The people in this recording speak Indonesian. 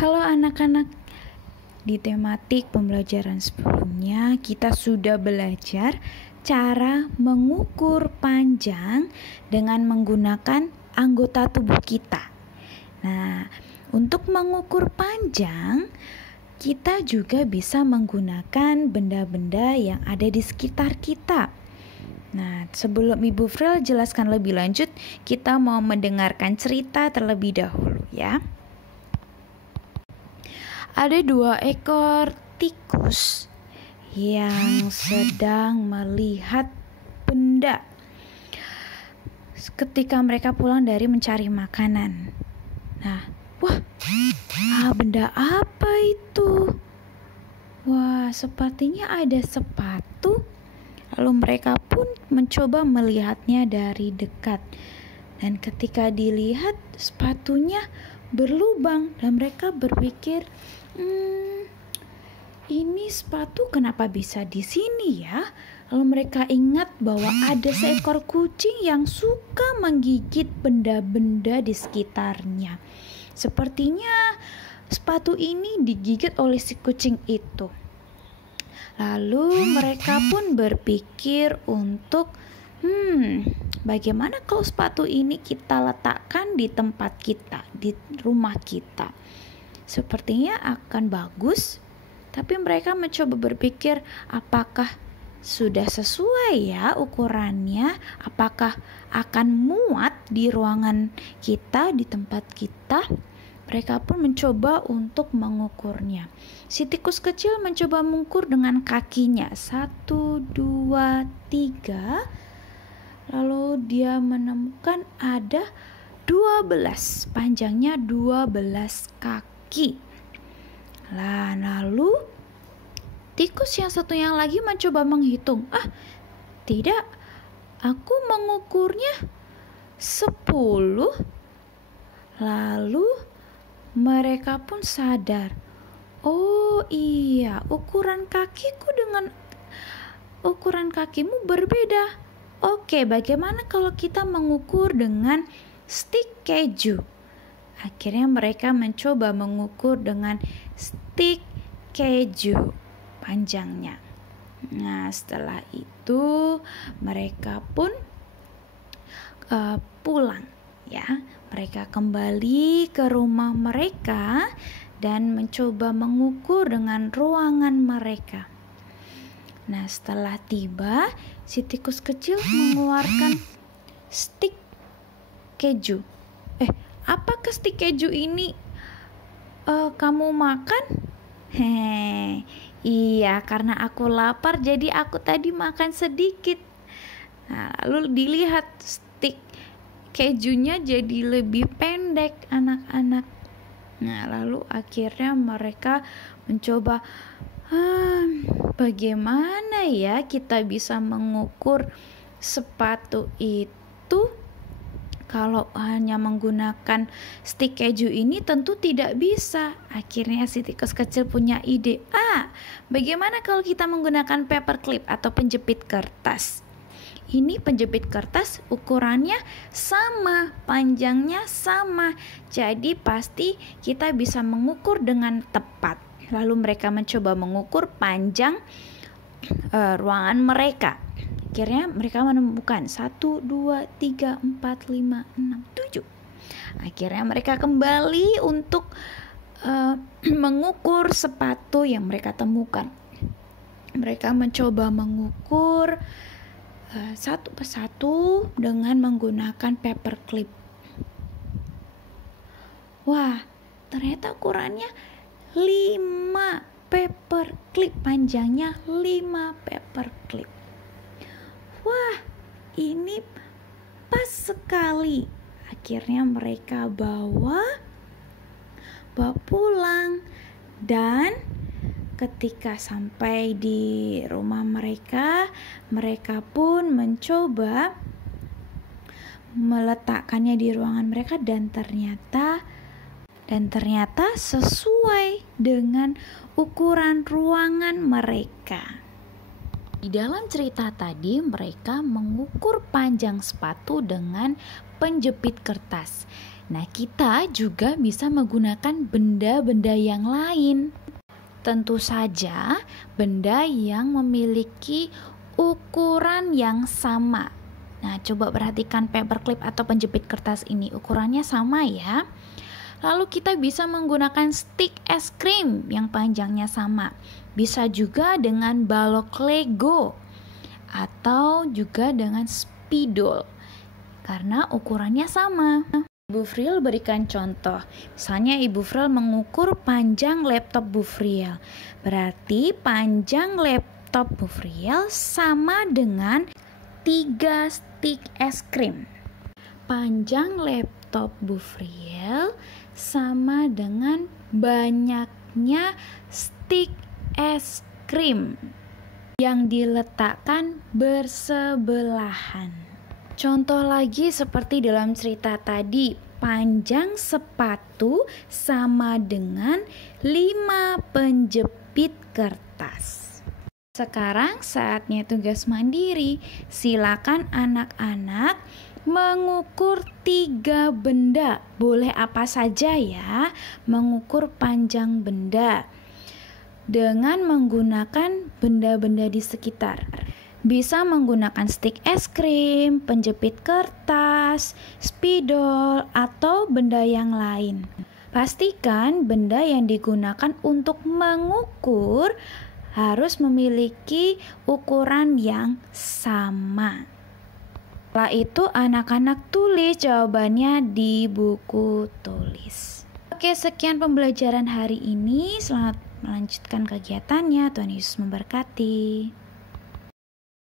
Halo anak-anak, di tematik pembelajaran sebelumnya kita sudah belajar cara mengukur panjang dengan menggunakan anggota tubuh kita. Nah, untuk mengukur panjang, kita juga bisa menggunakan benda-benda yang ada di sekitar kita. Nah, sebelum Ibu Fril jelaskan lebih lanjut, kita mau mendengarkan cerita terlebih dahulu ya. Ada 2 ekor tikus yang sedang melihat benda ketika mereka pulang dari mencari makanan. Nah, benda apa itu? Wah, sepertinya ada sepatu. Lalu mereka pun mencoba melihatnya dari dekat. Dan ketika dilihat, sepatunya berlubang dan mereka berpikir, ini sepatu kenapa bisa di sini ya? Lalu mereka ingat bahwa ada seekor kucing yang suka menggigit benda-benda di sekitarnya. Sepertinya sepatu ini digigit oleh si kucing itu. Lalu mereka pun berpikir untuk bagaimana kalau sepatu ini kita letakkan di tempat kita, di rumah kita? Sepertinya akan bagus, tapi mereka mencoba berpikir apakah sudah sesuai ya ukurannya, apakah akan muat di ruangan kita, di tempat kita. Mereka pun mencoba untuk mengukurnya. Si tikus kecil mencoba mengukur dengan kakinya. 1, 2, 3. Lalu dia menemukan ada 12. Panjangnya 12 kaki. Lalu tikus yang satu yang lagi mencoba menghitung. Tidak. Aku mengukurnya 10. Lalu mereka pun sadar, oh iya, ukuran kakiku dengan ukuran kakimu berbeda. Oke, bagaimana kalau kita mengukur dengan stik keju? Akhirnya mereka mencoba mengukur dengan stik keju panjangnya. Nah, setelah itu mereka pun pulang ya. Mereka kembali ke rumah mereka dan mencoba mengukur dengan ruangan mereka. Nah, setelah tiba, si tikus kecil mengeluarkan stik keju. Apakah stik keju ini kamu makan? Iya, karena aku lapar jadi aku tadi makan sedikit. Nah, lalu dilihat stik kejunya jadi lebih pendek anak-anak. Nah, lalu akhirnya mereka mencoba, bagaimana ya kita bisa mengukur sepatu itu? Kalau hanya menggunakan stik keju ini tentu tidak bisa. Akhirnya si tikus kecil punya ide. Bagaimana kalau kita menggunakan paperclip atau penjepit kertas? Ini penjepit kertas ukurannya sama, panjangnya sama. Jadi pasti kita bisa mengukur dengan tepat. Lalu mereka mencoba mengukur panjang ruangan mereka. Akhirnya mereka menemukan 1, 2, 3, 4, 5, 6, 7. Akhirnya mereka kembali untuk mengukur sepatu yang mereka temukan. Mereka mencoba mengukur satu persatu dengan menggunakan paperclip. Wah, ternyata ukurannya 5 paperclip, panjangnya 5 paperclip. Wah, ini pas sekali. Akhirnya mereka bawa pulang, dan ketika sampai di rumah mereka pun mencoba meletakkannya di ruangan mereka dan ternyata sesuai dengan ukuran ruangan mereka. Di dalam cerita tadi mereka mengukur panjang sepatu dengan penjepit kertas. Nah, kita juga bisa menggunakan benda-benda yang lain. Tentu saja, benda yang memiliki ukuran yang sama. Nah, coba perhatikan paperclip atau penjepit kertas ini, ukurannya sama ya. Lalu kita bisa menggunakan stick es krim yang panjangnya sama. Bisa juga dengan balok Lego atau juga dengan spidol karena ukurannya sama. Ibu Vril berikan contoh. Misalnya Ibu Vril mengukur panjang laptop Bu Vril. Berarti panjang laptop Bu Vril sama dengan 3 stick es krim. Panjang laptop Bu Vril sama dengan banyaknya stick es krim yang diletakkan bersebelahan. Contoh lagi seperti dalam cerita tadi, panjang sepatu sama dengan 5 penjepit kertas. Sekarang saatnya tugas mandiri. Silakan anak-anak mengukur 3 benda. Boleh apa saja ya, mengukur panjang benda dengan menggunakan benda-benda di sekitar. Bisa menggunakan stick es krim, penjepit kertas, spidol, atau benda yang lain. Pastikan benda yang digunakan untuk mengukur harus memiliki ukuran yang sama. Setelah itu anak-anak tulis jawabannya di buku tulis. Oke, sekian pembelajaran hari ini. Selamat melanjutkan kegiatannya. Tuhan Yesus memberkati.